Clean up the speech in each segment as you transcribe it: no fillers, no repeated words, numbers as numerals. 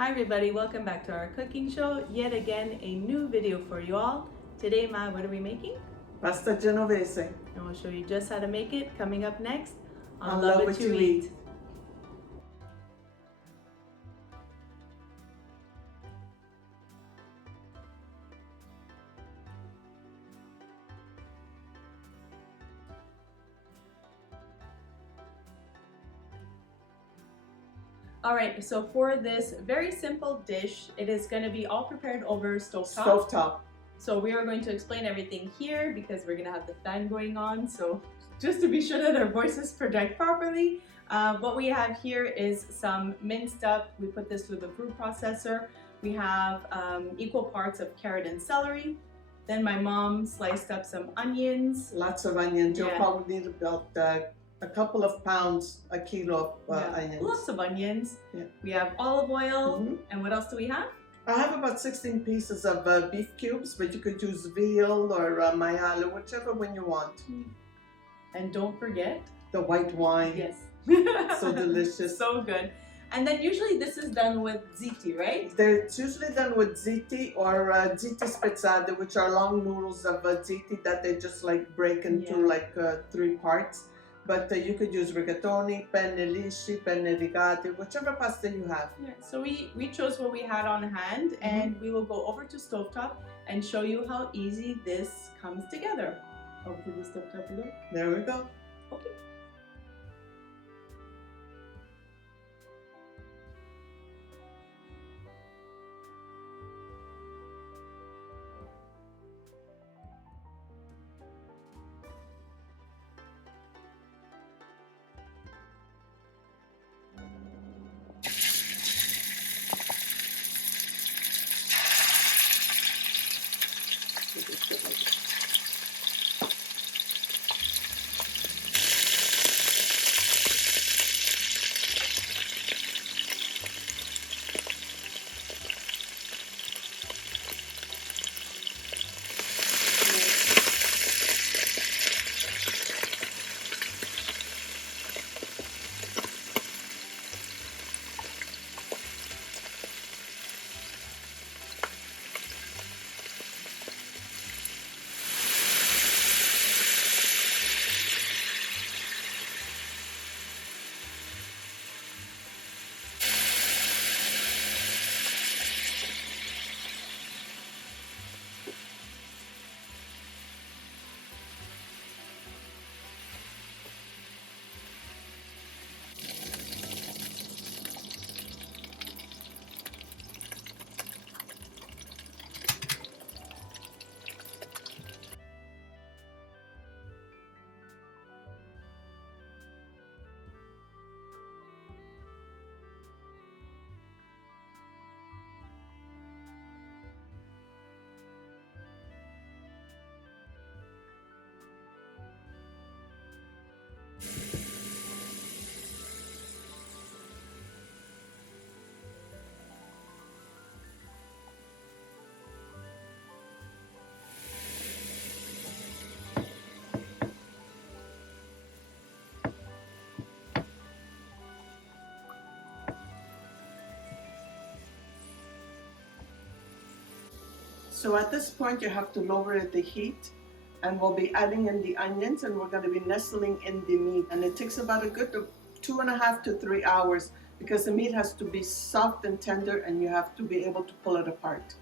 Hi everybody, welcome back to our cooking show. Yet again, a new video for you all. Today, Ma, what are we making? Pastagenovese. And we'll show you just how to make it coming up next on Love What You Eat. All right, so for this very simple dish, it is going to be all prepared over stovetop. Stovetop. So we are going to explain everything here because we're going to have the fan going on. So just to be sure that our voices project properly, what we have here is some minced up. We put this through the food processor. We have equal parts of carrot and celery. Then my mom sliced up some onions. Lots of onions. You'll Yeah. probably need about a couple of pounds, a kilo of onions. Lots of onions. Yeah. We have olive oil. Mhm. And what else do we have? I have about 16 pieces of beef cubes, but you could use veal or maiale, whichever one you want. And don't forget the white wine. Yes. So delicious. So good. And then usually this is done with ziti, right? It's usually done with ziti or ziti spezzate, which are long noodles of ziti that they just like break into like 3 parts. But you could use rigatoni, penne lisci, penne rigati, whichever pasta you have. Yeah, so we chose what we had on hand, and we will go over to stovetop and show you how easy this comes together. Over to the stovetop we go. There we go. Okay. So at this point you have to lower the heat, and we'll be adding in the onions, and we're going to be nestling in the meat, and it takes about a good 2.5 to 3 hours because the meat has to be soft and tender, and you have to be able to pull it apart.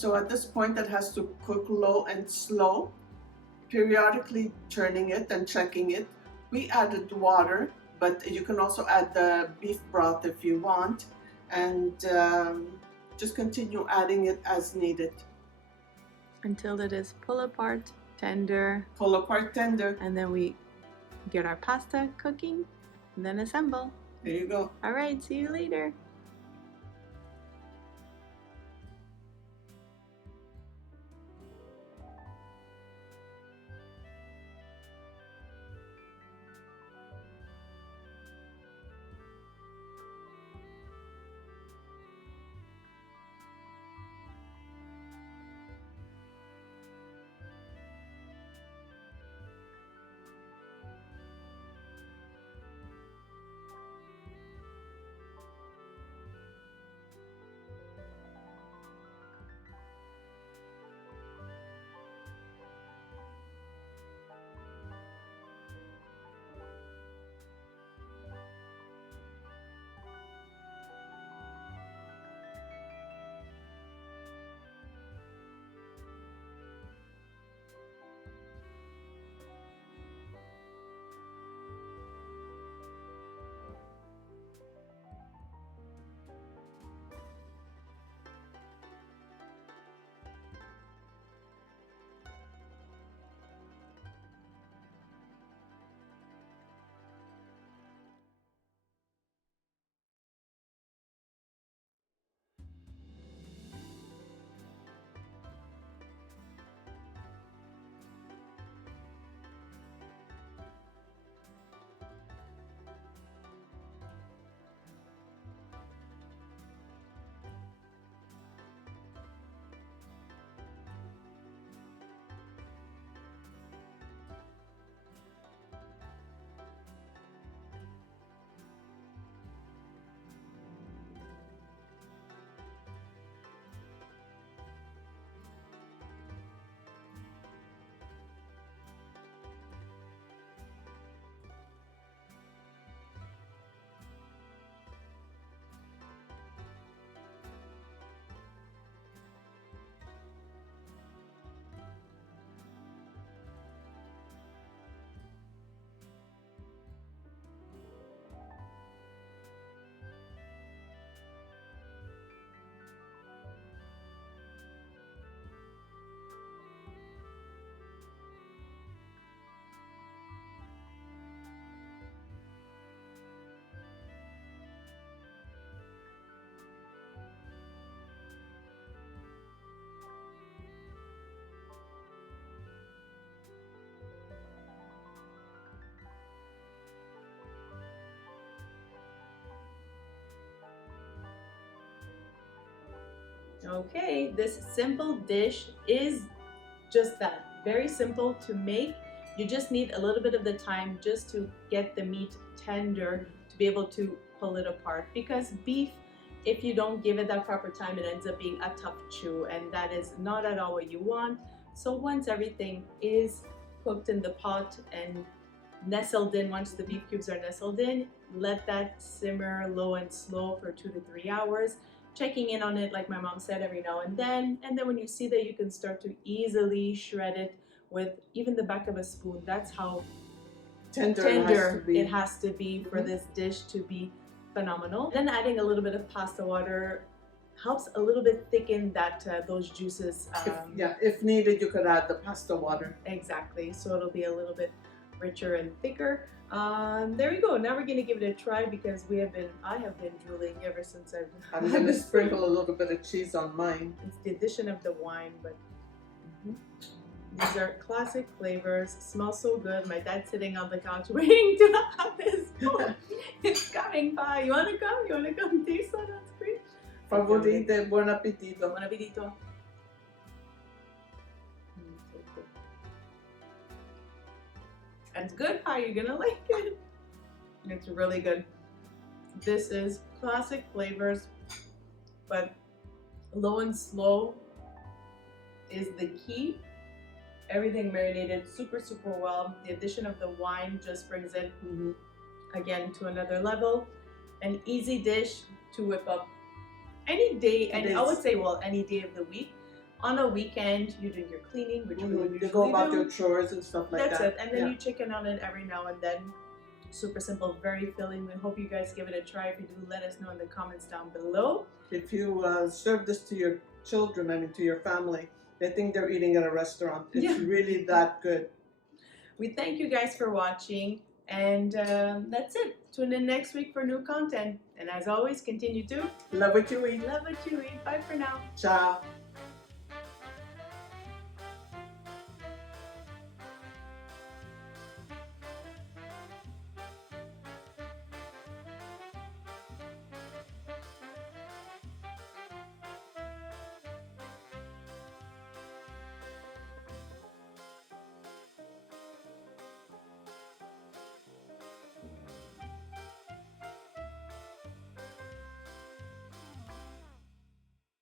So at this point it has to cook low and slow, periodically turning it and checking it. We added water, but you can also add the beef broth if you want, and just continue adding it as needed. Until it is pull apart tender. Pull apart tender. And then we get our pasta cooking and then assemble. There you go. All right, see you later. Okay, this simple dish is just that, very simple to make. You just need a little bit of the time just to get the meat tender to be able to pull it apart, because beef, if you don't give it that proper time, it ends up being a tough chew, and that is not at all what you want. So once everything is cooked in the pot and nestled in, once the beef cubes are nestled in, let that simmer low and slow for 2 to 3 hours, checking in on it like my mom said every now and then when you see that, you can start to easily shred it with even the back of a spoon. That's how tender it has to be for this dish to be phenomenal. Then adding a little bit of pasta water helps a little bit thicken that those juices. If needed, you could add the pasta water. Exactly, so it'll be a little bit richer and thicker. There we go. Now we're gonna give it a try, because I have been drooling ever since I'm gonna sprinkle a little bit of cheese on mine. It's the addition of the wine, but these are classic flavors. Smells so good. My dad's sitting on the couch waiting to have this. It's coming by. You wanna come? You wanna come taste on that screen? Favorite, buon appetito. Buon appetito. It's good. How you're gonna like it? It's really good. This is classic flavors, but low and slow is the key. Everything marinated super well. The addition of the wine just brings it again to another level. An easy dish to whip up any day, and I would say, well, any day of the week. on a weekend, you're doing your cleaning, which we You usually go about do. your chores and stuff like That's that. it. And then you chicken on it every now and then. Super simple, very filling. We hope you guys give it a try. If you do, let us know in the comments down below. If you serve this to your children, I mean to your family, they think they're eating at a restaurant. It's really that good. We thank you guys for watching, and that's it. Tune in next week for new content. And as always, continue to Love what you eat. love what you eat. Bye for now. Ciao.